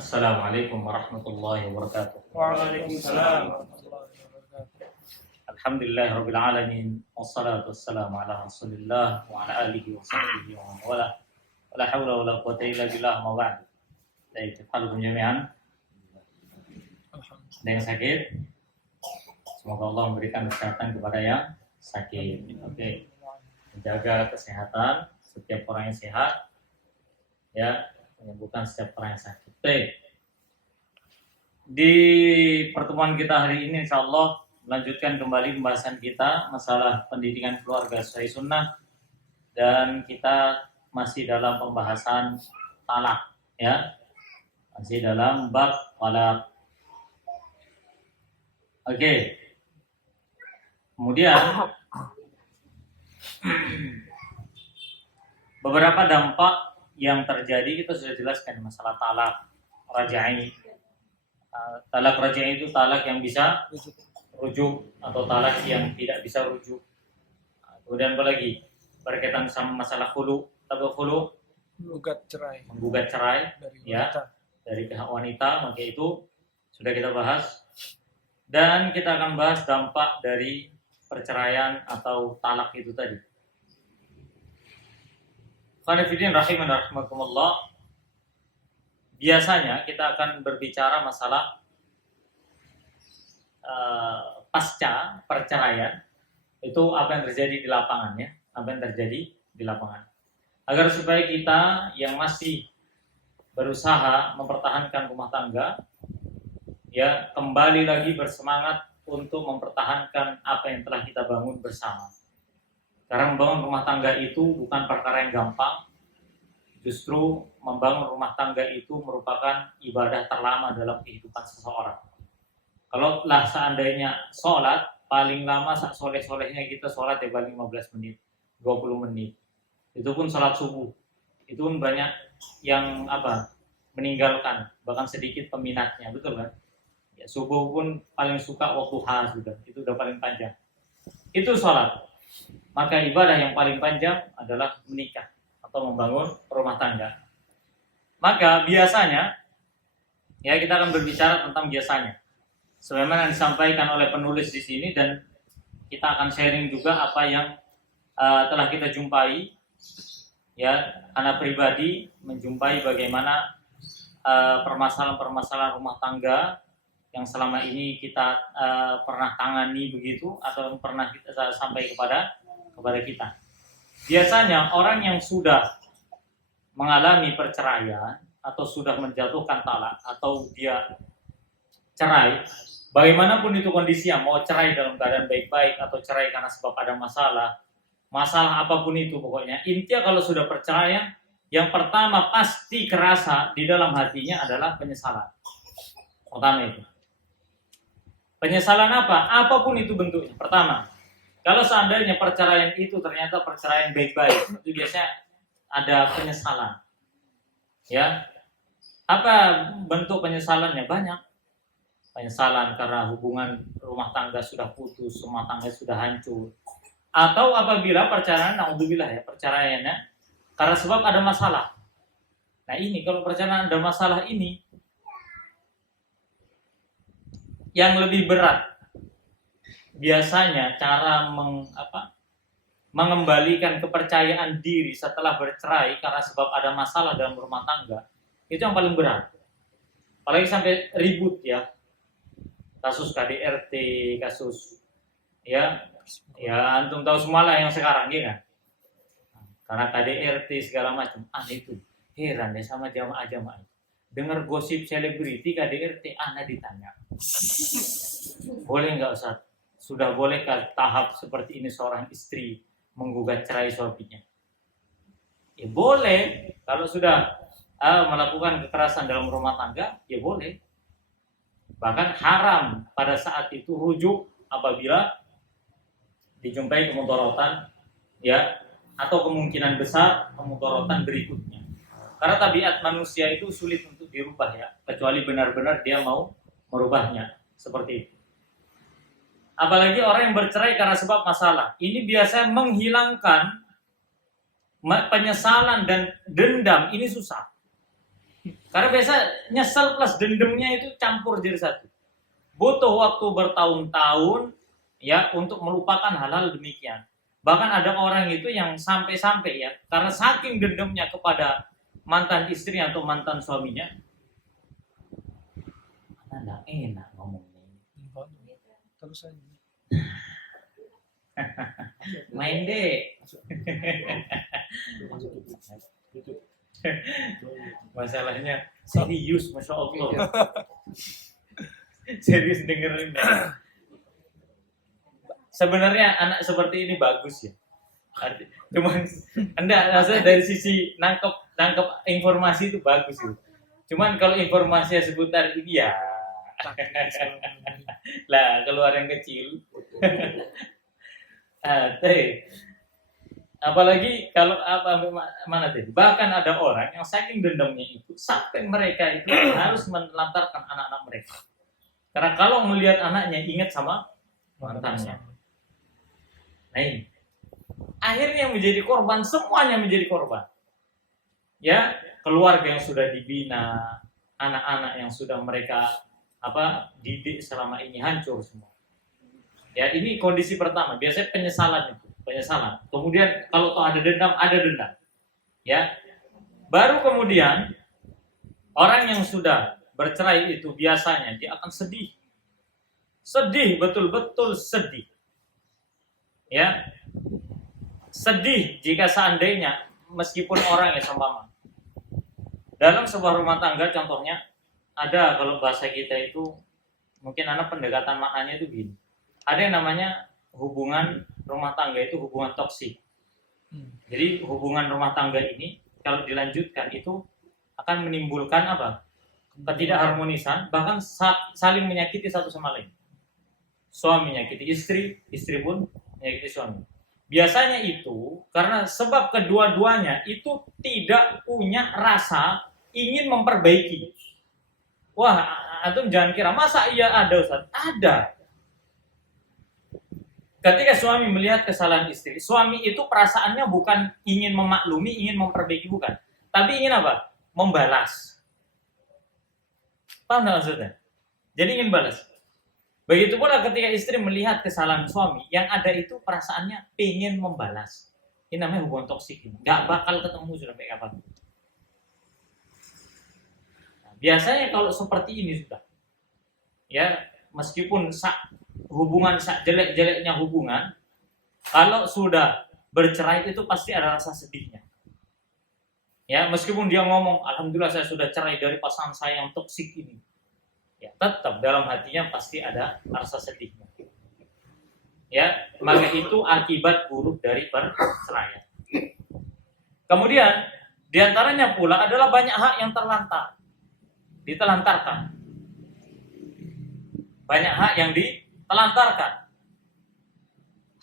Assalamualaikum warahmatullahi wabarakatuh. Waalaikumsalam warahmatullahi wabarakatuh. Alhamdulillahirabbil alamin wassalatu wassalamu ala Rasulillah wa ala alihi wa sahbihi wa man wala. Wala haula wala quwwata illa billah ma ba'd. Baik, halukum jami'an. Ada yang sakit? Semoga Allah memberikan kesehatan kepada yang sakit. Oke. Menjaga kesehatan setiap orang yang sehat. Ya, menyembuhkan setiap orang yang sakit. Baik. Di pertemuan kita hari ini insyaallah melanjutkan kembali pembahasan kita masalah pendidikan keluarga sesuai sunnah, dan kita masih dalam pembahasan talak, ya, masih dalam bab talak. Oke. Kemudian beberapa dampak yang terjadi kita sudah jelaskan masalah talak raj'i. Talak raj'i itu talak yang bisa rujuk atau talak yang tidak bisa rujuk. Kemudian apa lagi? Berkaitan sama masalah khulu, khulu Menggugat cerai dari dari wanita. dari pihak wanita, maka itu sudah kita bahas. Dan kita akan bahas dampak dari perceraian atau talak itu tadi. Qanifidin rahimakumullah. Biasanya kita akan berbicara masalah pasca perceraian itu apa yang terjadi di lapangan, ya, apa yang terjadi di lapangan. Agar supaya kita yang masih berusaha mempertahankan rumah tangga, ya, kembali lagi bersemangat untuk mempertahankan apa yang telah kita bangun bersama. Karena membangun rumah tangga itu bukan perkara yang gampang. Justru membangun rumah tangga itu merupakan ibadah terlama dalam kehidupan seseorang. Kalau lah seandainya sholat, paling lama soleh-solehnya kita sholat ya paling 15 menit, 20 menit. Itu pun sholat subuh. Itu pun banyak yang meninggalkan, bahkan sedikit peminatnya, betul kan? Ya, subuh pun paling suka waktu sudah, itu udah paling panjang. Itu sholat. Maka ibadah yang paling panjang adalah menikah atau membangun rumah tangga. Maka biasanya, ya, kita akan berbicara tentang biasanya. Sebagaimana yang disampaikan oleh penulis di sini, dan kita akan sharing juga apa yang telah kita jumpai. Ya, anak pribadi menjumpai bagaimana permasalahan-permasalahan rumah tangga yang selama ini kita pernah tangani begitu, atau pernah kita sampai kepada kita. Biasanya orang yang sudah mengalami perceraian atau sudah menjatuhkan talak atau dia cerai, bagaimanapun itu kondisinya, mau cerai dalam keadaan baik-baik atau cerai karena sebab ada masalah apapun itu, pokoknya intinya kalau sudah perceraian, yang pertama pasti kerasa di dalam hatinya adalah penyesalan. Pertama itu. Penyesalan apa? Apapun itu bentuknya. Pertama, kalau seandainya perceraian itu ternyata perceraian baik-baik, itu biasanya ada penyesalan. Ya. Apa bentuk penyesalannya? Banyak. Penyesalan karena hubungan rumah tangga sudah putus, rumah tangga sudah hancur. Atau apabila perceraian, naudzubillah ya, perceraiannya karena sebab ada masalah. Nah ini, kalau perceraian ada masalah ini, yang lebih berat biasanya cara mengembalikan kepercayaan diri setelah bercerai karena sebab ada masalah dalam rumah tangga, itu yang paling berat. Apalagi sampai ribut, ya, kasus KDRT, kasus ya antum tahu semua lah yang sekarang, ya kan? Karena KDRT segala macam, itu heran ya sama jamaah-jamaah. Dengar gosip selebriti KDRT, ditanya, boleh nggak Ustaz? Sudah bolehkah tahap seperti ini seorang istri menggugat cerai suaminya? Ya boleh, kalau sudah melakukan kekerasan dalam rumah tangga, ya boleh. Bahkan haram pada saat itu rujuk apabila dijumpai kemudorotan, ya, atau kemungkinan besar kemudorotan berikutnya. Karena tabiat manusia itu sulit untuk dirubah, ya, kecuali benar-benar dia mau merubahnya, seperti itu. Apalagi orang yang bercerai karena sebab masalah. Ini biasanya menghilangkan penyesalan dan dendam, ini susah. Karena biasa nyesel plus dendamnya itu campur jadi satu. Butuh waktu bertahun-tahun ya untuk melupakan hal-hal demikian. Bahkan ada orang itu yang sampai-sampai ya, karena saking dendamnya kepada mantan istrinya atau mantan suaminya, nggak enak ngomongnya. Terus aja. Main deh. Masalahnya serius, masya Allah. Serius dengerin. Sebenarnya anak seperti ini bagus ya. Cuman maksudnya dari sisi nangkep informasi itu bagus itu. Cuman kalau informasinya seputar ini ya, lah keluar yang kecil. Apalagi kalau mana tadi, bahkan ada orang yang saking dendamnya itu sampai mereka itu harus menelantarkan anak-anak mereka, karena kalau melihat anaknya ingat sama mantannya. Nah ini akhirnya menjadi korban, semuanya menjadi korban ya. Keluarga yang sudah dibina, anak-anak yang sudah mereka didik selama ini hancur semua ya. Ini kondisi pertama, biasanya penyesalan. Kemudian kalau toh ada dendam ya. Baru kemudian orang yang sudah bercerai itu biasanya dia akan sedih, betul-betul sedih ya. Sedih jika seandainya meskipun orang yang sama dalam sebuah rumah tangga, contohnya ada, kalau bahasa kita itu mungkin anak pendekatan maknanya itu gini, ada yang namanya hubungan rumah tangga itu hubungan toksik. Jadi hubungan rumah tangga ini kalau dilanjutkan itu akan menimbulkan ketidakharmonisan, bahkan saling menyakiti satu sama lain. Suami menyakiti istri, istri pun menyakiti suami. Biasanya itu karena sebab kedua-duanya itu tidak punya rasa ingin memperbaiki. Wah, antum jangan kira masa iya ada, Ustaz? Ada. Ketika suami melihat kesalahan istri, suami itu perasaannya bukan ingin memaklumi, ingin memperbaiki, bukan. Tapi ingin apa? Membalas. Paham nggak maksudnya? Jadi ingin balas. Begitu pula ketika istri melihat kesalahan suami, yang ada itu perasaannya pengen membalas. Ini namanya hubungan toksik. Nggak bakal ketemu sudah sampai kapan. Nah, biasanya kalau seperti ini sudah, ya meskipun hubungan jelek-jeleknya hubungan, kalau sudah bercerai itu pasti ada rasa sedihnya. Ya, meskipun dia ngomong, alhamdulillah saya sudah cerai dari pasangan saya yang toksik ini. Ya, tetap dalam hatinya pasti ada rasa sedihnya. Ya, maka itu akibat buruk dari perceraian. Kemudian, diantaranya pula adalah banyak hak yang ditelantarkan. Banyak hak yang ditelantarkan.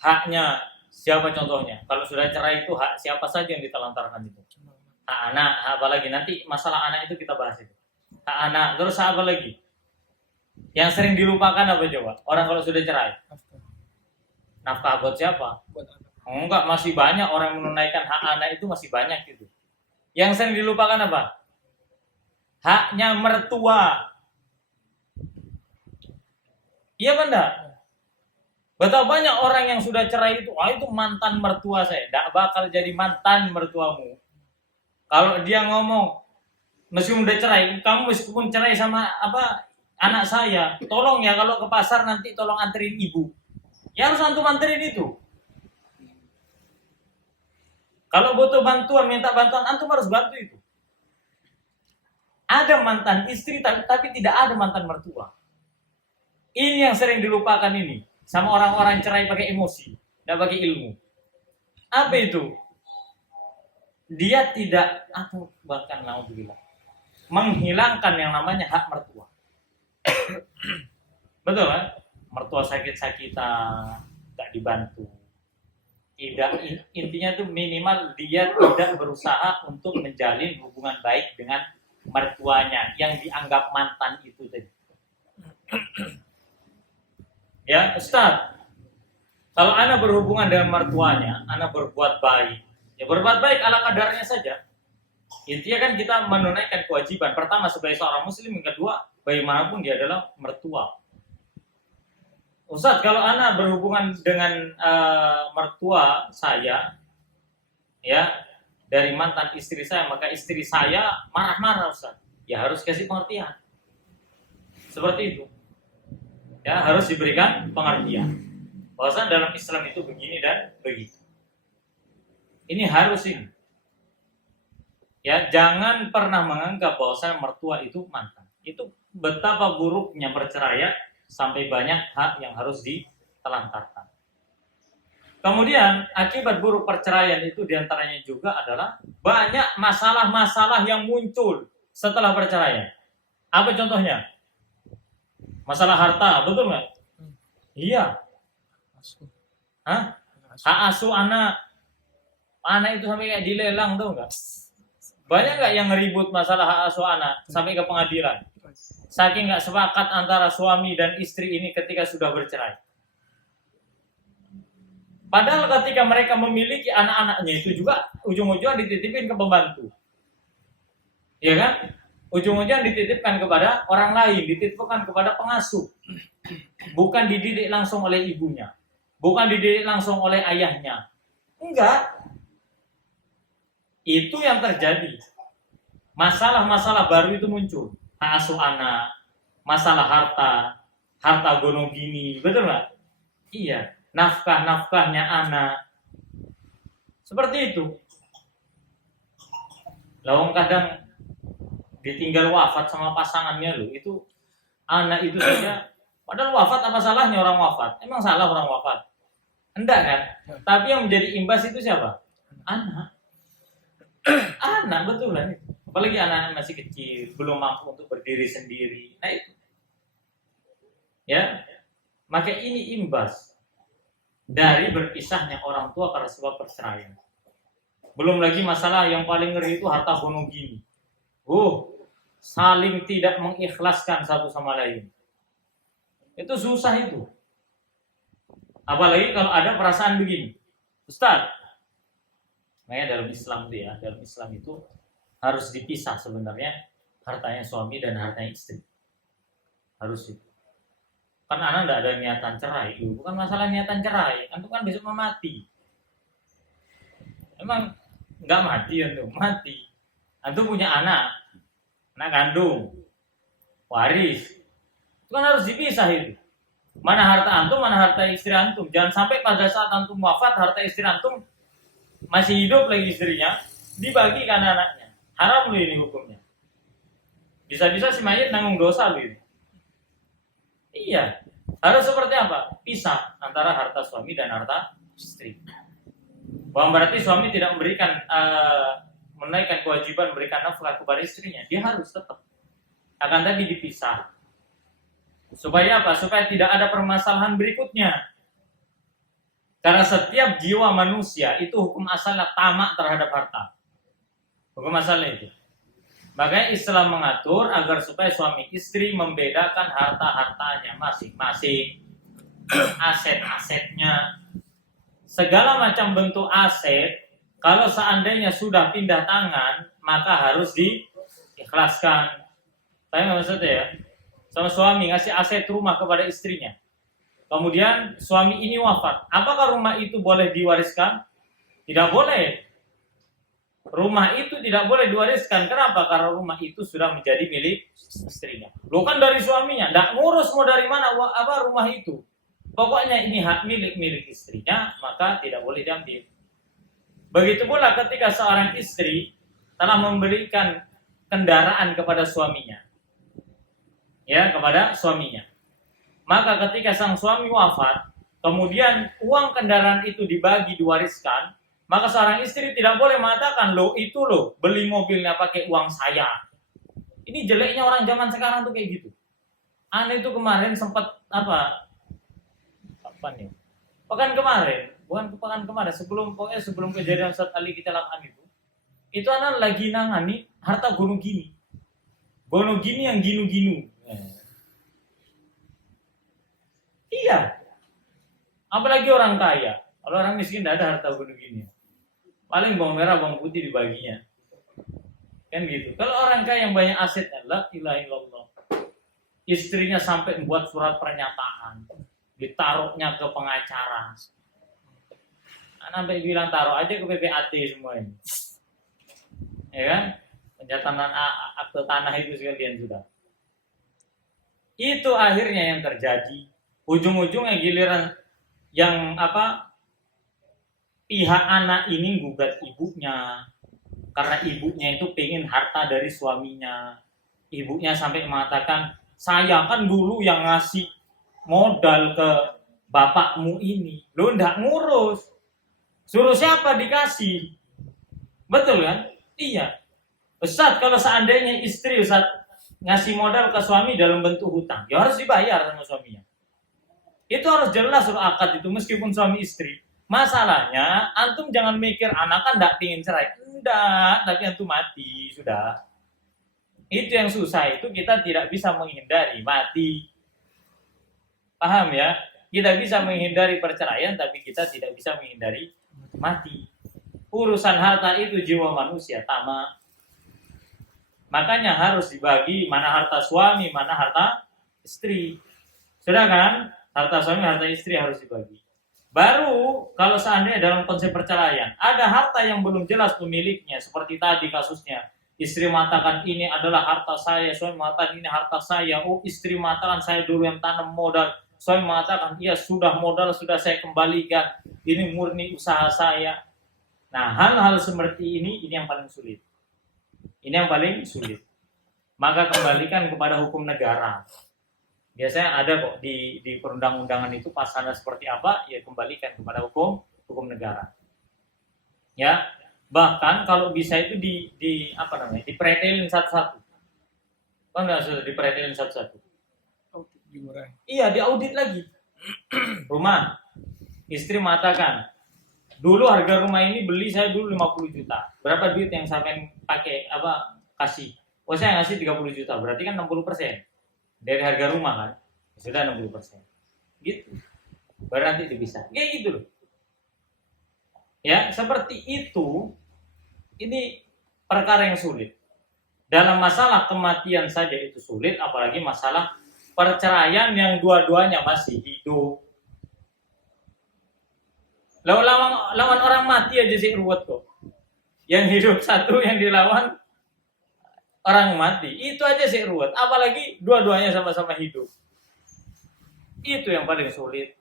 Haknya siapa contohnya? Kalau sudah cerai itu hak siapa saja yang ditelantarkan itu? Hak anak, apalagi nanti masalah anak itu kita bahas itu. Hak anak, terus apa lagi? Yang sering dilupakan apa coba? Orang kalau sudah cerai. Nafkah buat siapa? Enggak, masih banyak orang menunaikan hak anak itu, masih banyak gitu. Yang sering dilupakan apa? Haknya mertua. Iya benar. Betapa banyak orang yang sudah cerai itu, itu mantan mertua saya. Tidak bakal jadi mantan mertuamu. Kalau dia ngomong, meskipun udah cerai, kamu meskipun cerai sama anak saya, tolong ya kalau ke pasar nanti tolong anterin ibu. Ya harus antum anterin itu. Kalau butuh bantuan, minta bantuan, antum harus bantu itu. Ada mantan istri tapi tidak ada mantan mertua. Ini yang sering dilupakan ini. Sama orang-orang cerai pakai emosi, tidak pakai ilmu. Apa itu? Dia tidak, atau bahkan naudzubillah, menghilangkan yang namanya hak mertua. Betul kan? Mertua sakit-sakitan, tidak dibantu. Intinya tuh minimal dia tidak berusaha untuk menjalin hubungan baik dengan mertuanya yang dianggap mantan itu tadi. Ya, Ustaz, kalau anak berhubungan dengan mertuanya, anak berbuat baik. Ya berbuat baik ala kadarnya saja. Intinya kan kita menunaikan kewajiban. Pertama sebagai seorang muslim, yang kedua bagaimanapun dia adalah mertua. Ustadz, kalau anak berhubungan dengan mertua saya, ya, dari mantan istri saya, maka istri saya marah-marah, Ustadz. Ya harus kasih pengertian. Seperti itu. Ya, harus diberikan pengertian. Bahwasanya dalam Islam itu begini dan begitu. Ini harus ini. Ya, jangan pernah menganggap bahwasanya mertua itu mantan. Itu betapa buruknya perceraian sampai banyak hak yang harus ditelantarkan. Kemudian akibat buruk perceraian itu diantaranya juga adalah banyak masalah-masalah yang muncul setelah perceraian. Apa contohnya? Masalah harta, betul nggak? Iya. Asuh. Hah? Asuh. Hak asuh anak. Anak itu sampai kayak dilelang, tuh nggak? Banyak nggak yang ngeribut masalah hak asuh anak sampai ke pengadilan? Saking nggak sepakat antara suami dan istri ini ketika sudah bercerai. Padahal ketika mereka memiliki anak-anaknya itu juga ujung-ujungnya dititipin ke pembantu. Ya kan? Ujung-ujungnya dititipkan kepada orang lain, dititipkan kepada pengasuh. Bukan dididik langsung oleh ibunya. Bukan dididik langsung oleh ayahnya. Enggak. Itu yang terjadi. Masalah-masalah baru itu muncul. Hak asuh anak, masalah harta gonong gini, betul nggak? Iya, nafkahnya anak, seperti itu. Lawang kadang ditinggal wafat sama pasangannya loh, itu anak itu saja. Padahal wafat, apa salahnya orang wafat? Emang salah orang wafat? Enggak kan? Tapi yang menjadi imbas itu siapa? Anak. Anak, betul lah. Apalagi anak masih kecil, belum mampu untuk berdiri sendiri. Nah itu. Ya. Maka ini imbas dari berpisahnya orang tua karena sebab perceraian. Belum lagi masalah yang paling ngeri itu harta gonong gini. Saling tidak mengikhlaskan satu sama lain. Itu susah itu. Apalagi kalau ada perasaan begini. Ustaz, makanya dalam Islam itu harus dipisah sebenarnya hartanya suami dan hartanya istri. Harus itu. Kan anak tidak ada niatan cerai. Bukan masalah niatan cerai. Antum kan besok mau mati. Emang nggak mati antum, mati. Antum punya anak kandung, waris. Itu kan harus dipisah itu. Mana harta antum, mana harta istri antum. Jangan sampai pada saat antum wafat, harta istri antum masih hidup lagi istrinya, dibagikan anaknya. Haram loh ini hukumnya. Bisa-bisa si mayit nanggung dosa loh ini. Iya. Harus seperti apa? Pisah antara harta suami dan harta istri. Bukan berarti suami tidak memberikan menaikkan kewajiban memberikan nafkah kepada istrinya. Dia harus tetap. Akan tapi dipisah. Supaya apa? Supaya tidak ada permasalahan berikutnya. Karena setiap jiwa manusia itu hukum asalnya tamak terhadap harta. Hukum asalnya itu. Makanya Islam mengatur agar supaya suami istri membedakan harta-hartanya masing-masing, aset-asetnya, segala macam bentuk aset. Kalau seandainya sudah pindah tangan, maka harus diikhlaskan. Saya nggak maksudnya ya. Sama suami ngasih aset rumah kepada istrinya. Kemudian suami ini wafat. Apakah rumah itu boleh diwariskan? Tidak boleh. Rumah itu tidak boleh diwariskan. Kenapa? Karena rumah itu sudah menjadi milik istrinya. Lo kan dari suaminya, tidak ngurus mau dari mana rumah itu. Pokoknya ini hak milik istrinya, maka tidak boleh diambil. Begitu pula ketika seorang istri telah memberikan kendaraan kepada suaminya, ya kepada suaminya. Maka ketika sang suami wafat, kemudian uang kendaraan itu dibagi diwariskan. Maka seorang istri tidak boleh mengatakan, itu beli mobilnya pakai uang saya. Ini jeleknya orang zaman sekarang tuh kayak gitu. Aneh itu kemarin sempat pekan kemarin, sebelum kejadian Ustaz Ali kecelakaan itu anak lagi nangani harta gono gini yang ginu-ginu. Iya. Apalagi orang kaya. Kalau orang miskin tidak ada harta gono gini. Paling bawang merah, bawang putih dibaginya. Kan gitu. Kalau orang kaya yang banyak asetnya, la ilaha illallah. Istrinya sampai membuat surat pernyataan, ditaruhnya ke pengacara. Sampai bilang taruh aja ke PPAT semua ini. Ya kan? Pencatatan akte tanah itu sekalian sudah. Itu akhirnya yang terjadi. Ujung-ujungnya giliran yang pihak anak ini gugat ibunya. Karena ibunya itu pengen harta dari suaminya. Ibunya sampai mengatakan, saya kan dulu yang ngasih modal ke bapakmu ini. Lo ndak ngurus. Suruh siapa dikasih? Betul kan? Iya. Ustaz, kalau seandainya istri Ustaz ngasih modal ke suami dalam bentuk hutang, ya harus dibayar sama suaminya. Itu harus jelas suruh akad itu meskipun suami istri. Masalahnya, antum jangan mikir anak kan enggak pingin cerai. Enggak, tapi antum mati, sudah. Itu yang susah, itu kita tidak bisa menghindari mati. Paham ya? Kita bisa menghindari perceraian, tapi kita tidak bisa menghindari mati. Urusan harta itu jiwa manusia, tamak. Makanya harus dibagi mana harta suami, mana harta istri. Sudah kan? Harta suami, harta istri harus dibagi. Baru kalau seandainya dalam konsep perceraian ada harta yang belum jelas pemiliknya, seperti tadi kasusnya, istri mengatakan ini adalah harta saya, suami mengatakan ini harta saya. Oh, istri mengatakan saya dulu yang tanam modal, suami mengatakan iya sudah modal sudah saya kembalikan, ini murni usaha saya. Nah, hal-hal seperti ini yang paling sulit. Ini yang paling sulit. Maka kembalikan kepada hukum negara. Biasanya ada kok di perundang-undangan itu pasalnya seperti apa, ya kembalikan kepada hukum negara. Ya, bahkan kalau bisa itu dipretelin satu-satu. Kan enggak sudah dipretelin satu-satu. Iya, diaudit lagi. Rumah. Istri mengatakan, dulu harga rumah ini beli saya dulu 50 juta. Berapa duit yang sampai pakai kasih? Oh, saya ngasih 30 juta. Berarti kan 60%. Dari harga rumah kan sudah 60%. Gitu. Baru nanti dipisah. Kayak gitu loh. Ya, seperti itu. Ini perkara yang sulit. Dalam masalah kematian saja itu sulit, apalagi masalah perceraian yang dua-duanya masih hidup. Lawan orang mati aja sih ruwet kok. Yang hidup satu, yang dilawan orang mati, itu aja sih ruwet. Apalagi dua-duanya sama-sama hidup. Itu yang paling sulit.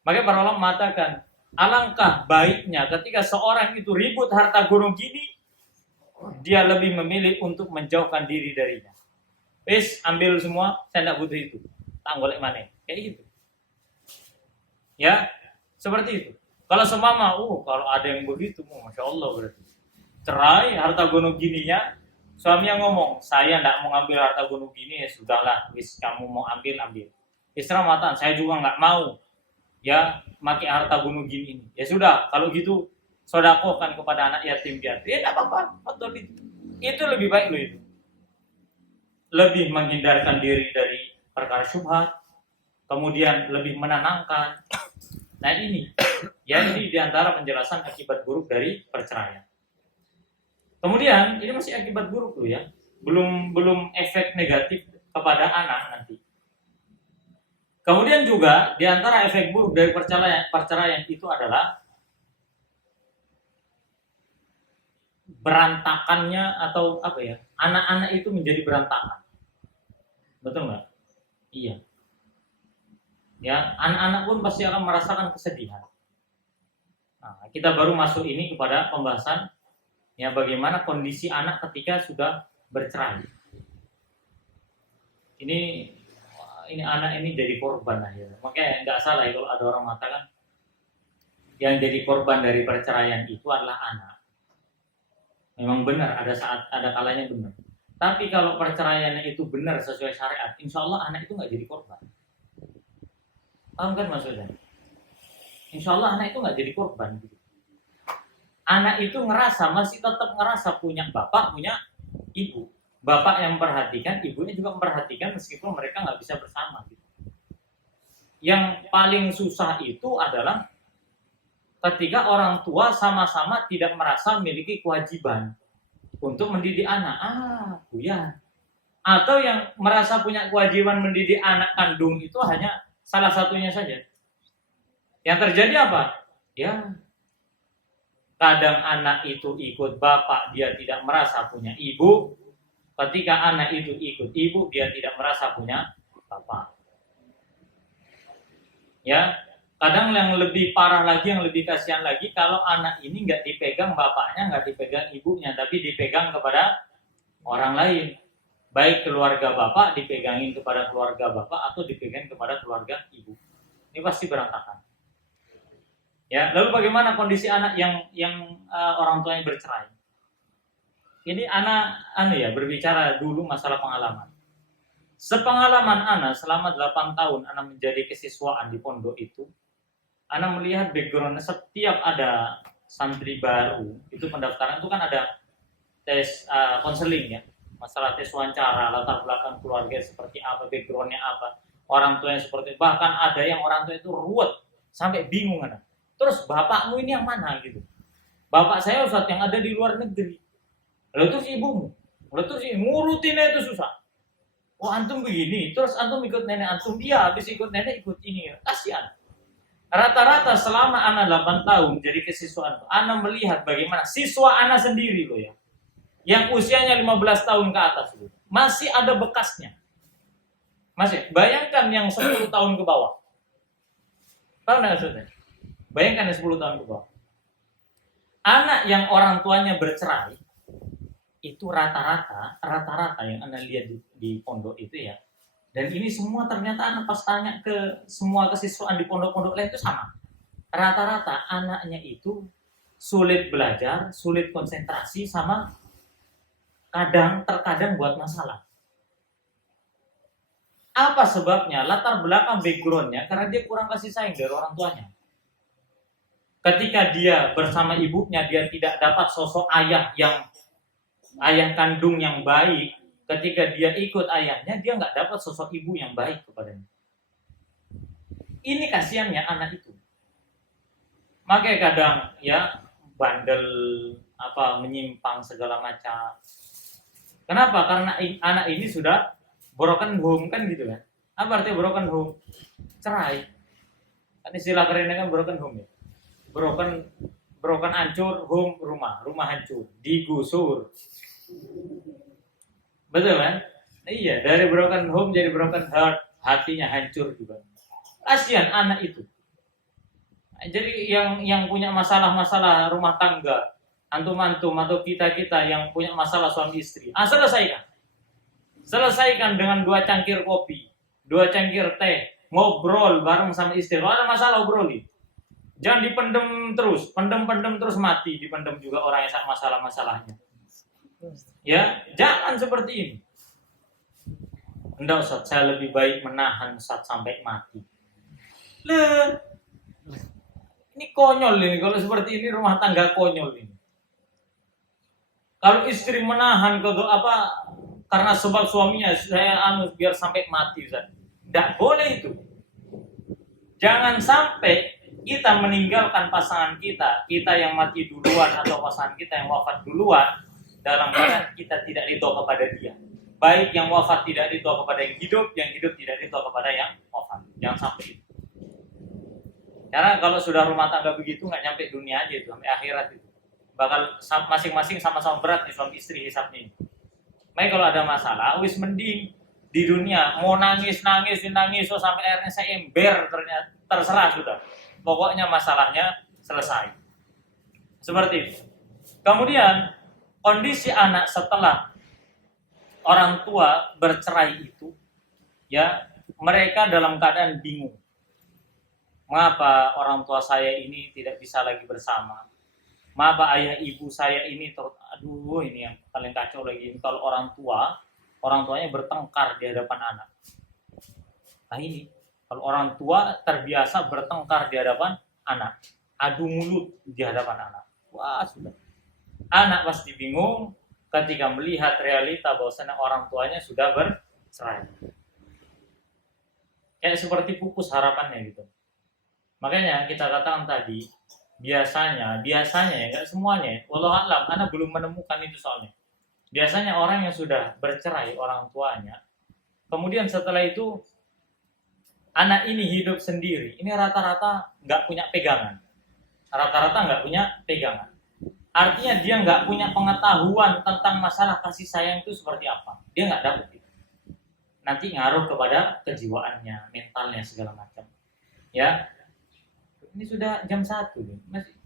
Makanya para ulama mengatakan, alangkah baiknya ketika seorang itu ribut harta gunung gini, dia lebih memilih untuk menjauhkan diri darinya. Wis, ambil semua, saya tidak butuh itu. Tak golek mana, kayak gitu. Ya, seperti itu. Kalau semama, kalau ada yang begitu, masya Allah berarti. Cerai harta gunung gininya. Suaminya ngomong, saya tidak mau ngambil harta gunung gini, ya sudahlah, wis kamu mau ambil. Istri mengatakan, saya juga nggak mau, ya, pakai harta gunung gini. Ya sudah, kalau gitu, sodakohkan kepada anak yatim piatu. Ya tidak apa-apa, betul itu. Itu lebih baik loh itu. Lebih menghindarkan diri dari perkara syubhat, kemudian lebih menenangkan. Nah ini diantara penjelasan akibat buruk dari perceraian. Kemudian ini masih akibat buruk loh ya, belum efek negatif kepada anak nanti. Kemudian juga di antara efek buruk dari perceraian itu adalah berantakannya atau anak-anak itu menjadi berantakan. Betul nggak? Iya. Ya, anak-anak pun pasti akan merasakan kesedihan. Nah, kita baru masuk ini kepada pembahasan ya bagaimana kondisi anak ketika sudah bercerai. Ini anak ini jadi korban aja. Makanya nggak salah ya kalau ada orang mengatakan yang jadi korban dari perceraian itu adalah anak. Memang benar, ada kalanya benar. Tapi kalau perceraiannya itu benar sesuai syariat, insya Allah anak itu nggak jadi korban. Paham kan maksudnya? Insya Allah anak itu nggak jadi korban. Anak itu masih tetap ngerasa punya bapak, punya ibu. Bapak yang memperhatikan, ibunya juga memperhatikan meskipun mereka nggak bisa bersama. Yang paling susah itu adalah ketika orang tua sama-sama tidak merasa memiliki kewajiban. untuk mendidik anak. Buyan. Atau yang merasa punya kewajiban mendidik anak kandung itu hanya salah satunya saja. Yang terjadi apa? Ya, kadang anak itu ikut bapak, dia tidak merasa punya ibu. Ketika anak itu ikut ibu, dia tidak merasa punya bapak. Ya, kadang yang lebih parah lagi, yang lebih kasihan lagi, kalau anak ini nggak dipegang bapaknya, nggak dipegang ibunya, tapi dipegang kepada orang lain. Baik keluarga bapak dipegangin kepada keluarga bapak atau dipegang kepada keluarga ibu. Ini pasti berantakan. Ya, lalu bagaimana kondisi anak yang orang tuanya bercerai? Ini anak berbicara dulu masalah pengalaman. Sepengalaman anak selama 8 tahun anak menjadi kesiswaan di pondok itu, anak melihat background setiap ada santri baru, itu pendaftaran itu kan ada tes konseling ya, masalah tes wawancara, latar belakang keluarga seperti apa, backgroundnya apa, orang tuanya seperti, bahkan ada yang orang tua itu ruwet sampai bingung anak. Terus bapakmu ini yang mana gitu? Bapak saya Ustaz yang ada di luar negeri. Lalu terus ibumu, lalu terus ngurutinnya itu susah. Oh antum begini, terus antum ikut nenek antum, iya habis ikut nenek ikut ini, kasihan. Rata-rata selama anak 8 tahun jadi kesiswaan, anak melihat bagaimana siswa anak sendiri loh ya, yang usianya 15 tahun ke atas loh, masih ada bekasnya. Masih, bayangkan yang 10 tahun ke bawah. Tahu nggak maksudnya? Bayangkan yang 10 tahun ke bawah. Anak yang orang tuanya bercerai, itu rata-rata yang Anda lihat di pondok itu ya. Dan ini semua ternyata anak pas tanya ke semua kesiswaan di pondok-pondok lain itu sama. Rata-rata anaknya itu sulit belajar, sulit konsentrasi, sama terkadang buat masalah. Apa sebabnya? Latar belakang backgroundnya karena dia kurang kasih sayang dari orang tuanya. Ketika dia bersama ibunya, dia tidak dapat sosok ayah kandung yang baik. Ketika dia ikut ayahnya, dia nggak dapat sosok ibu yang baik kepadanya. Ini kasihannya anak itu. Makanya kadang ya bandel, menyimpang segala macam. Kenapa? Karena anak ini sudah broken home kan gitu kan. Apa artinya broken home? Cerai. Kan istilah kerennya kan broken home ya. Broken hancur, home rumah hancur, digusur. Betul kan? Iya, dari broken home jadi broken heart, hatinya hancur juga. Kasihan anak itu. Jadi yang punya masalah-masalah rumah tangga, antum-antum atau kita-kita yang punya masalah suami istri, selesaikan dengan 2 cangkir kopi, 2 cangkir teh, ngobrol bareng sama istri. Kalau ada masalah obrolin. Jangan dipendem terus mati, dipendem juga orang yang masalah-masalahnya. Ya, jangan seperti ini. Enggak Ustaz, saya lebih baik menahan Ustaz sampai mati. Ini konyol ini, kalau seperti ini rumah tangga konyol ini. Kalau istri menahan karena sebab suaminya saya biar sampai mati Ustaz. Enggak boleh itu. Jangan sampai kita meninggalkan pasangan kita yang mati duluan atau pasangan kita yang wafat duluan dalam keadaan kita tidak ridho kepada dia. Baik yang wafat tidak ridho kepada yang hidup tidak ridho kepada yang wafat. Jangan sampai itu. Karena kalau sudah rumah tangga begitu nggak nyampe dunia aja itu, sampai akhirat itu. Bakal masing-masing sama-sama berat nih suami istri hisapnya ini. Makanya kalau ada masalah, wis mending di dunia mau nangis sampai akhirnya saya ember, ternyata terserah sudah. Pokoknya masalahnya selesai. Seperti itu. Kemudian kondisi anak setelah orang tua bercerai itu, ya mereka dalam keadaan bingung. Mengapa orang tua saya ini tidak bisa lagi bersama? Mengapa ayah ibu saya ini ini yang paling kacau lagi. Kalau orang tuanya bertengkar di hadapan anak. Nah ini. Kalau orang tua terbiasa bertengkar di hadapan anak, adu mulut di hadapan anak. Wah sudah. Anak pasti bingung ketika melihat realita bahwasanya orang tuanya sudah bercerai. Kayak seperti pupus harapannya gitu. Makanya kita katakan tadi, biasanya ya nggak semuanya. Wallahu a'lam, anak belum menemukan itu soalnya. Biasanya orang yang sudah bercerai orang tuanya, kemudian setelah itu anak ini hidup sendiri, ini rata-rata nggak punya pegangan. Rata-rata nggak punya pegangan. Artinya dia nggak punya pengetahuan tentang masalah kasih sayang itu seperti apa. Dia nggak dapat itu. Nanti ngaruh kepada kejiwaannya, mentalnya segala macam. Ya, ini sudah jam 1 nih, masih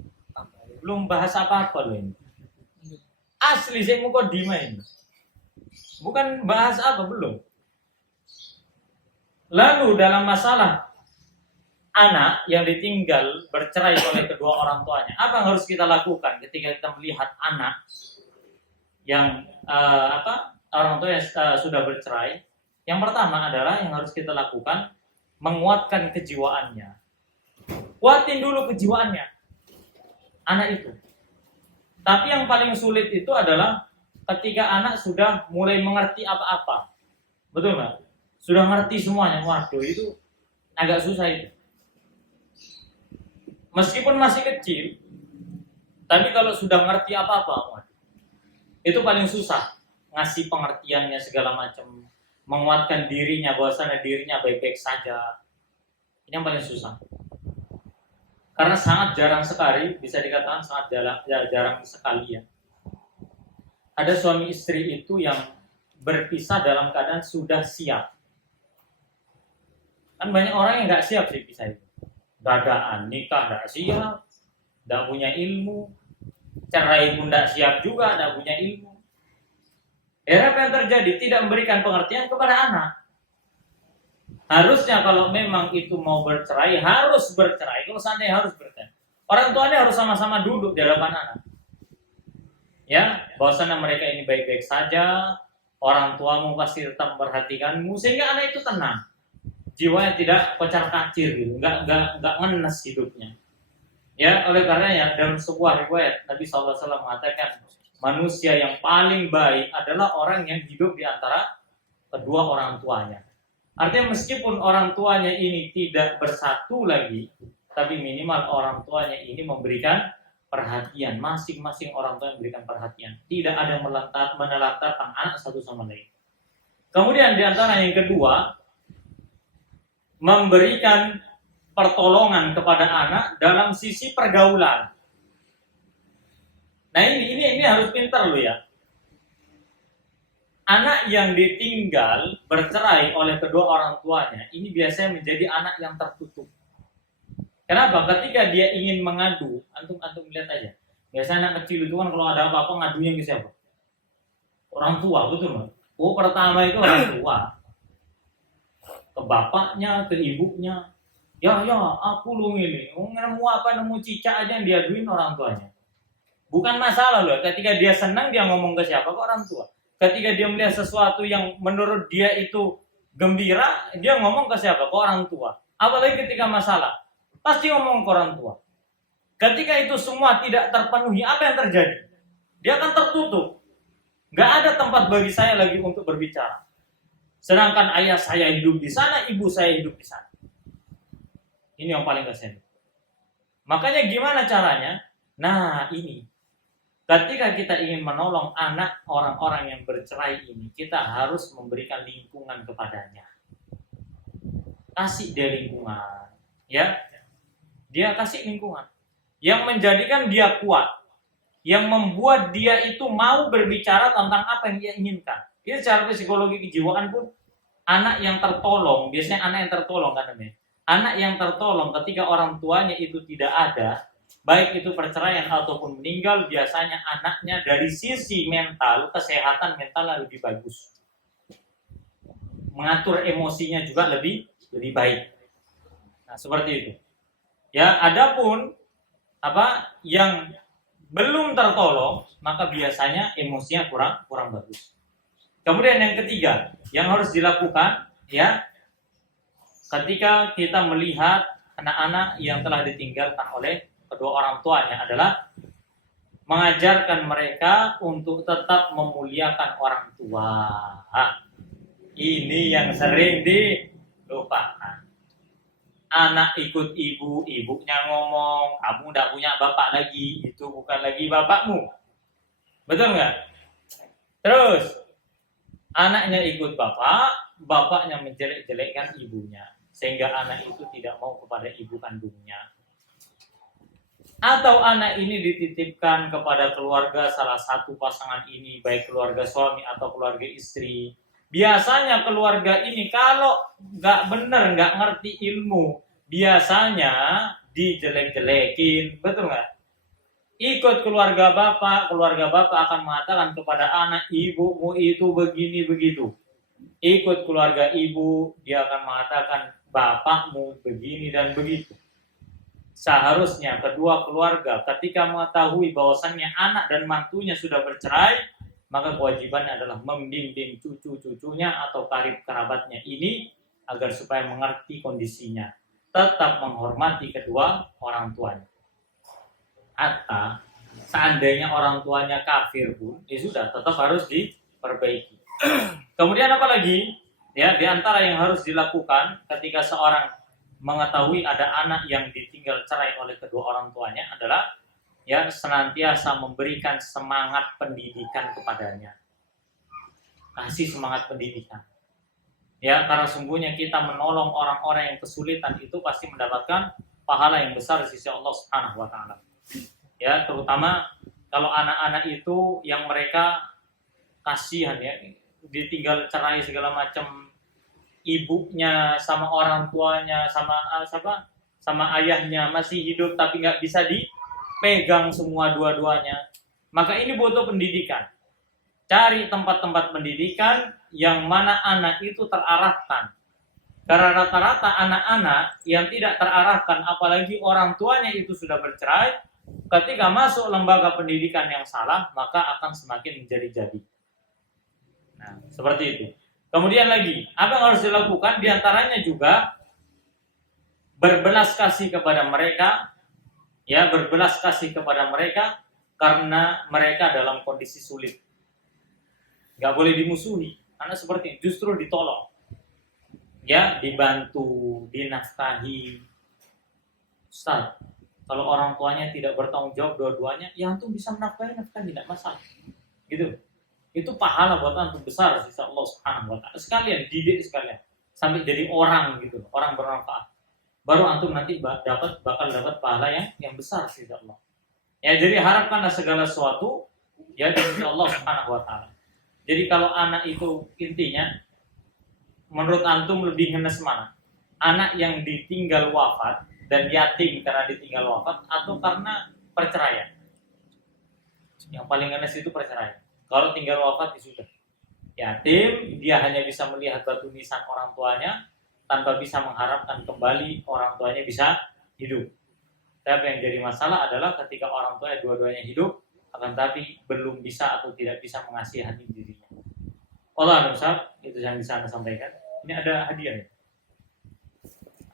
belum bahas apa-apa loh ini. Asli saya mau kodima ini. Bukan bahas apa belum. Lalu dalam masalah anak yang ditinggal bercerai oleh kedua orang tuanya, apa yang harus kita lakukan ketika kita melihat anak yang orang tua yang sudah bercerai? Yang pertama adalah yang harus kita lakukan menguatkan kejiwaannya. Kuatin dulu kejiwaannya anak itu. Tapi yang paling sulit itu adalah ketika anak sudah mulai mengerti apa-apa. Betul nggak? Sudah ngerti semuanya. Waduh, itu agak susah itu. Meskipun masih kecil, tapi kalau sudah ngerti apa-apa, itu paling susah. Ngasih pengertiannya segala macam, menguatkan dirinya bahwasanya dirinya baik-baik saja. Ini yang paling susah. Karena sangat jarang sekali, bisa dikatakan sangat jarang sekali ya. Ada suami istri itu yang berpisah dalam keadaan sudah siap. Kan banyak orang yang nggak siap sih pisah itu. Dadaan, nikah nggak siap, nggak punya ilmu, cerai pun nggak siap juga, nggak punya ilmu. Apa yang terjadi? Tidak memberikan pengertian kepada anak. Harusnya kalau memang itu mau bercerai, harus bercerai. Kalau seandainya harus bercerai, orang tuanya harus sama-sama duduk di hadapan anak. Ya, bahwasanya mereka ini baik-baik saja, orang tuamu pasti tetap memperhatikanmu, sehingga anak itu tenang. Jiwanya tidak kocar-kacir gitu, nggak ngenes hidupnya. Ya, oleh karenanya dalam sebuah riwayat Nabi SAW mengatakan manusia yang paling baik adalah orang yang hidup di antara kedua orang tuanya. Artinya meskipun orang tuanya ini tidak bersatu lagi, tapi minimal orang tuanya ini memberikan perhatian. Masing-masing orang tua yang memberikan perhatian. Tidak ada menelantarkan anak satu sama lain. Kemudian di antara yang kedua, memberikan pertolongan kepada anak dalam sisi pergaulan. Nah ini harus pintar lo ya. Anak yang ditinggal bercerai oleh kedua orang tuanya ini biasanya menjadi anak yang tertutup. Kenapa? Ketika dia ingin mengadu, antum lihat aja. Biasanya anak kecil itu kan kalau ada apa-apa ngadunya ke siapa? Orang tua, betul nggak? Oh, pertama itu orang tua. Ke bapaknya, ke ibunya. Ya, aku lu ini. Nemu cicak aja yang diaduin orang tuanya. Bukan masalah loh. Ketika dia senang dia ngomong ke siapa? Ke orang tua. Ketika dia melihat sesuatu yang menurut dia itu gembira, dia ngomong ke siapa? Ke orang tua. Apalagi ketika masalah, pasti ngomong ke orang tua. Ketika itu semua tidak terpenuhi, apa yang terjadi? Dia akan tertutup. Gak ada tempat bagi saya lagi untuk berbicara. Sedangkan ayah saya hidup di sana, ibu saya hidup di sana. Ini yang paling kasihan. Makanya gimana caranya? Nah ini. Ketika kita ingin menolong anak orang-orang yang bercerai ini, kita harus memberikan lingkungan kepadanya. Kasih dia lingkungan, ya. Dia kasih lingkungan yang menjadikan dia kuat, yang membuat dia itu mau berbicara tentang apa yang dia inginkan. Ini secara psikologi kejiwaan pun anak yang tertolong, biasanya anak yang tertolong kan namanya. Anak yang tertolong ketika orang tuanya itu tidak ada, baik itu perceraian ataupun meninggal, biasanya anaknya dari sisi mental, kesehatan mentalnya lebih bagus. Mengatur emosinya juga lebih baik. Nah, seperti itu. Ya, adapun yang belum tertolong, maka biasanya emosinya kurang bagus. Kemudian yang ketiga, yang harus dilakukan ya, ketika kita melihat anak-anak yang telah ditinggalkan oleh kedua orang tuanya adalah mengajarkan mereka untuk tetap memuliakan orang tua. Ini yang sering dilupakan. Anak ikut ibu, ibunya ngomong, kamu tidak punya bapak lagi, itu bukan lagi bapakmu. Betul nggak? Terus anaknya ikut bapak, bapaknya menjelek-jelekkan ibunya, sehingga anak itu tidak mau kepada ibu kandungnya. Atau anak ini dititipkan kepada keluarga salah satu pasangan ini, baik keluarga suami atau keluarga istri. Biasanya keluarga ini kalau nggak benar, nggak ngerti ilmu, biasanya dijelek-jelekin, betul nggak? Ikut keluarga bapak akan mengatakan kepada anak, ibumu itu begini begitu. Ikut keluarga ibu, dia akan mengatakan bapakmu begini dan begitu. Seharusnya kedua keluarga ketika mengetahui bahwasannya anak dan mantunya sudah bercerai, maka kewajibannya adalah membimbing cucu-cucunya atau karib kerabatnya ini agar supaya mengerti kondisinya, tetap menghormati kedua orang tuanya. Atau seandainya orang tuanya kafir pun, ya sudah tetap harus diperbaiki. Kemudian apa lagi? Ya, di antara yang harus dilakukan ketika seorang mengetahui ada anak yang ditinggal cerai oleh kedua orang tuanya adalah ya senantiasa memberikan semangat pendidikan kepadanya. Kasih semangat pendidikan. Ya, karena sungguhnya kita menolong orang-orang yang kesulitan itu pasti mendapatkan pahala yang besar di sisi Allah Subhanahu wa taala. Ya, terutama kalau anak-anak itu yang mereka kasihan ya, ditinggal cerai segala macam, ibunya sama orang tuanya sama ayahnya masih hidup tapi nggak bisa dipegang semua dua-duanya. Maka ini butuh pendidikan. Cari tempat-tempat pendidikan yang mana anak itu terarahkan. Karena rata-rata anak-anak yang tidak terarahkan, apalagi orang tuanya itu sudah bercerai, ketika masuk lembaga pendidikan yang salah, maka akan semakin menjadi-jadi. Nah, seperti itu. Kemudian lagi, apa yang harus dilakukan? Di antaranya juga berbelas kasih kepada mereka, ya, berbelas kasih kepada mereka karena mereka dalam kondisi sulit. Gak boleh dimusuhi, karena seperti itu, justru ditolong. Ya, dibantu, dinafkahi. Ustaz, kalau orang tuanya tidak bertanggung jawab dua-duanya, ya antum bisa menafkahi, tidak masalah. Gitu. Itu pahala buat antum besar sisa Allah Subhanahu wa taala. Sekalian didik sekalian sampai jadi orang gitu, orang bermanfaat. Baru antum nanti bakal dapat pahala yang besar sisa Allah. Ya, jadi harapkanlah segala sesuatu ya dari Allah Subhanahu wa taala. Jadi kalau anak itu intinya menurut antum lebih ngenes mana? Anak yang ditinggal wafat dan yatim karena ditinggal wafat atau karena perceraian? Yang paling ngenes itu perceraian. Kalau tinggal wafat ya sudah. Yatim, dia hanya bisa melihat batu nisan orang tuanya tanpa bisa mengharapkan kembali orang tuanya bisa hidup. Tapi yang jadi masalah adalah ketika orang tuanya dua-duanya hidup, akan tapi belum bisa atau tidak bisa mengasihani dirinya. Allah Ustaz, itu yang bisa Anda sampaikan. Ini ada hadiah ya?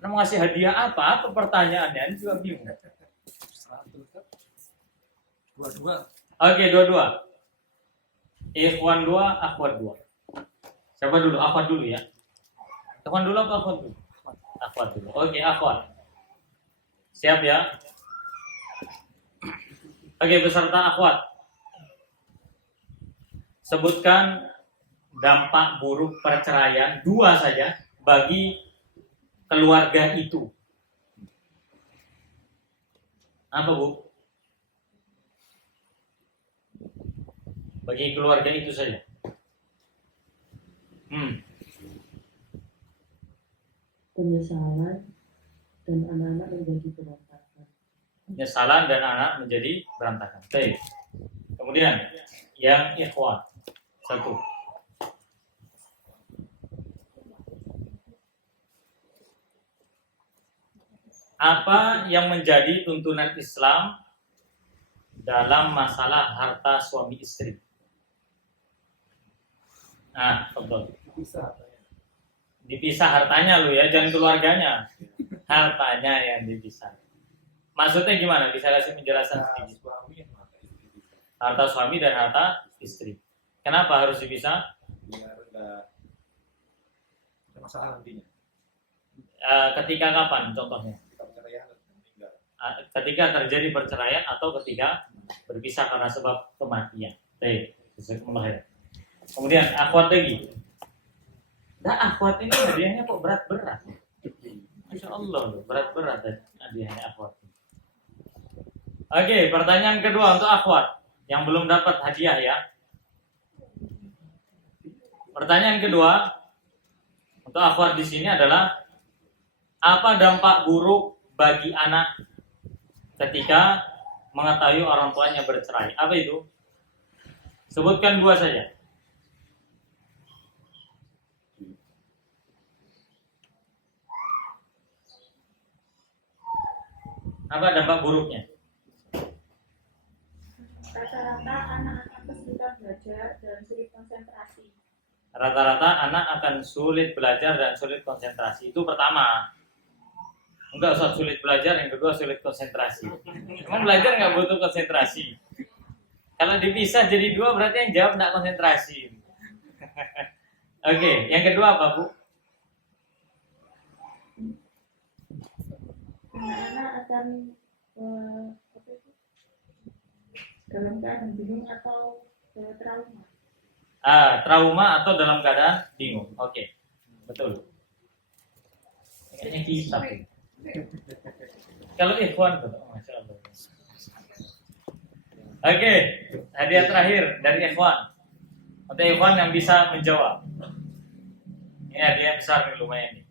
Anda mau ngasih hadiah apa? Apa pertanyaannya? Ini juga bingung. Dua-dua. Oke, dua-dua. Ikhwan 2, akhwat 2. Siapa dulu? Akhwat dulu ya. Ikhwan dulu apa akhwat dulu? Akhwat dulu. Oke, akhwat. Siap ya? Oke, beserta akhwat. Sebutkan dampak buruk perceraian 2 saja bagi keluarga itu. Apa, Bu? Bagi keluarga itu saja. Penyesalan dan anak-anak menjadi berantakan. Penyesalan dan anak menjadi berantakan. Baik. Kemudian yang ikhwan 1. Apa yang menjadi tuntunan Islam dalam masalah harta suami istri? Nah, betul. Dipisah hartanya lu ya, jangan keluarganya. Hartanya yang dipisah. Maksudnya gimana? Bisa kasih penjelasan sedikit? Harta suami dan harta istri. Kenapa harus dipisah? Biar ada masalah nantinya. Ketika kapan contohnya? Ketika terjadi perceraian atau ketika berpisah karena sebab kematian. Baik, Kemudian akhwat lagi. Nah, akhwat ini hadiahnya kok berat-berat. Masya Allah loh, berat-berat hadiahnya akhwat. Oke, pertanyaan kedua untuk akhwat yang belum dapat hadiah ya. Pertanyaan kedua untuk akhwat di sini adalah apa dampak buruk bagi anak ketika mengetahui orang tuanya bercerai? Apa itu? Sebutkan 2 saja. Apa dampak buruknya? Rata-rata anak akan kesulitan belajar dan sulit konsentrasi. Rata-rata anak akan sulit belajar dan sulit konsentrasi. Itu pertama. Enggak usah sulit belajar, yang kedua sulit konsentrasi. Emang belajar nggak butuh konsentrasi? Kalau dipisah jadi 2 berarti yang jawab nggak konsentrasi. Oke, yang kedua apa Bu? Anak-anak akan dalam keadaan bingung atau trauma. Trauma atau dalam keadaan bingung. Oke, betul. Kayaknya kitab. Kalau ikhwan tuh, Masya Allah. Oke, hadiah terakhir dari ikhwan. Untuk ikhwan yang bisa menjawab. Ini hadiah besar nih, lumayan nih.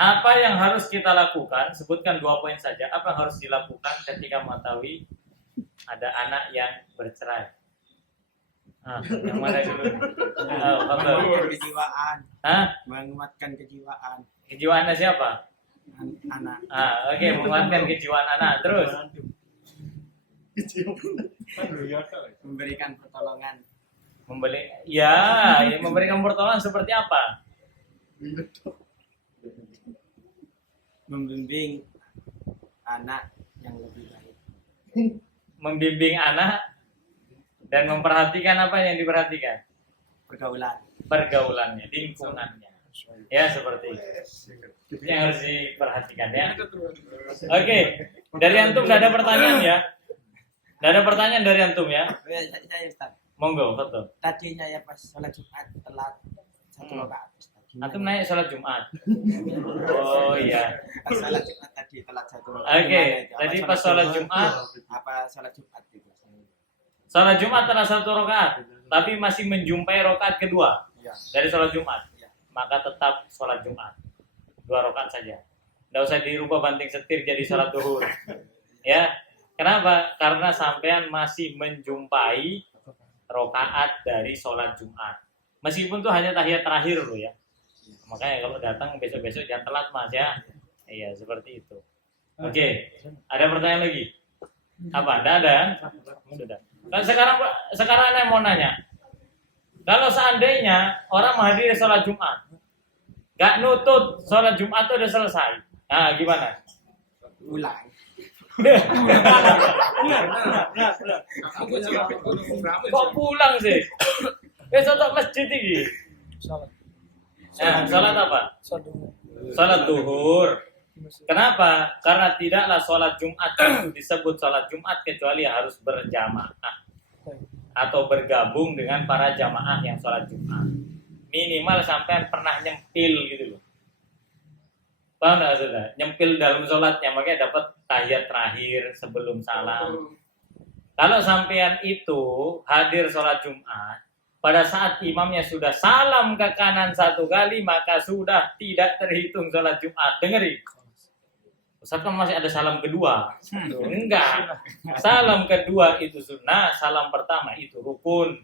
Apa yang harus kita lakukan? Sebutkan 2 poin saja. Apa yang harus dilakukan ketika mengetahui ada anak yang bercerai? Yang mana dulu? Menguatkan kejiwaan. Hah? Menguatkan kejiwaan Kejiwaannya siapa? anak. Oke, menguatkan kejiwaan anak. Terus? Memberikan pertolongan. Memberikan pertolongan seperti apa? Membimbing anak yang lebih baik. Membimbing anak dan memperhatikan apa yang diperhatikan? Pergaulannya, lingkungannya. Ya, seperti itu. Itu yang harus diperhatikan ya. Oke, dari antum nggak ada pertanyaan ya? Nggak ada pertanyaan dari antum ya? Saya Ustaz. Monggo, betul. Tadi saya pas sholat Jumat telat 1 rakaat. Antum naik sholat Jumat. Oh iya. Sholat Jumat tadi telat 1 rakaat. Oke, tadi pas sholat Jumat. Apa sholat Jumat itu? Sholat Jumat telah 1 rakaat, tapi masih menjumpai rakaat kedua Ya. dari sholat Jumat. Ya. Maka tetap sholat Jumat 2 rakaat saja. Nggak usah dirubah banting setir jadi sholat duhur. Ya, kenapa? Karena sampean masih menjumpai rakaat dari sholat Jumat. Meskipun tuh hanya tahiyat terakhir loh ya. Makanya kalau datang besok-besok jangan telat Mas ya. Iya, seperti itu. Oke, ada pertanyaan lagi? Apa? Tidak ada kan? Sudah. Dan sekarang saya mau nanya. Kalau seandainya orang menghadiri sholat Jumat, gak nutut sholat Jumat itu udah selesai. Nah, gimana? Ulang. Kok pulang sih? Besok tak masjid ini. Sholat apa? Sholat duhur. Kenapa? Karena tidaklah sholat Jumat itu disebut sholat Jumat kecuali harus berjamaah atau bergabung dengan para jamaah yang sholat Jumat. Minimal sampai pernah nyempil gitu loh. Paham nggak sudah? Nyempil dalam sholatnya, makanya dapat tahiyat terakhir sebelum salam. Kalau sampean itu hadir sholat Jumat, pada saat imamnya sudah salam ke kanan 1 kali, maka sudah tidak terhitung sholat Jumat. Dengerin. Ustaz kan masih ada salam kedua. Enggak. Salam kedua itu sunnah, salam pertama itu rukun.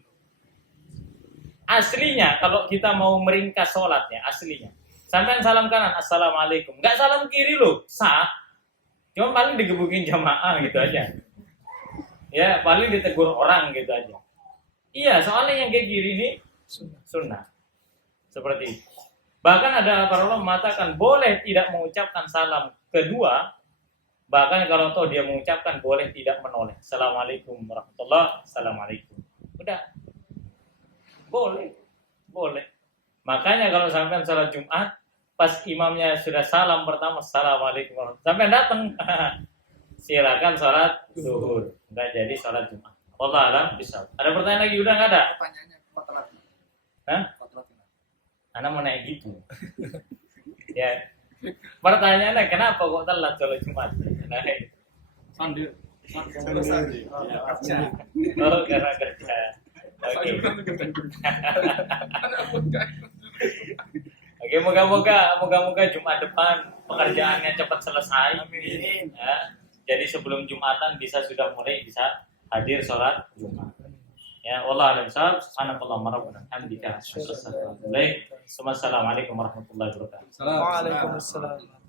Aslinya kalau kita mau meringkas sholatnya, aslinya. Sampai salam kanan, assalamualaikum. Enggak salam kiri loh, sah. Cuma paling digebukin jamaah gitu aja. Ya, paling ditegur orang gitu aja. Iya, soalnya yang kayak gini ini sunnah. Seperti itu. Bahkan ada para ulama mengatakan boleh tidak mengucapkan salam kedua, bahkan kalau toh dia mengucapkan boleh tidak menoleh. Assalamualaikum warahmatullahi wabarakatuh. Assalamualaikum. Udah. Boleh. Makanya kalau sampai salat Jumat, pas imamnya sudah salam pertama, assalamualaikum warahmatullahi wabarakatuh. Sampai datang, silakan sholat zuhur. Enggak jadi sholat Jumat. Wallah alam bisa. Ada pertanyaan lagi? Udah nggak ada? Pertanyaannya kok telat? Hah? Kok telat? Anak mau naik gitu. Ya. Pertanyaannya kenapa kok telat sholat Jumat? Nah, Sambil oh karena kerja. Oke. Oke, moga-moga Jumat depan pekerjaannya cepat selesai. Amin. Ya, jadi sebelum Jumatan sudah mulai bisa hadir sholat Jumat. Ya, wallah alam sahab. Subhanallah rabbana hamdika. Assalamualaikum warahmatullahi wabarakatuh. Waalaikumsalam.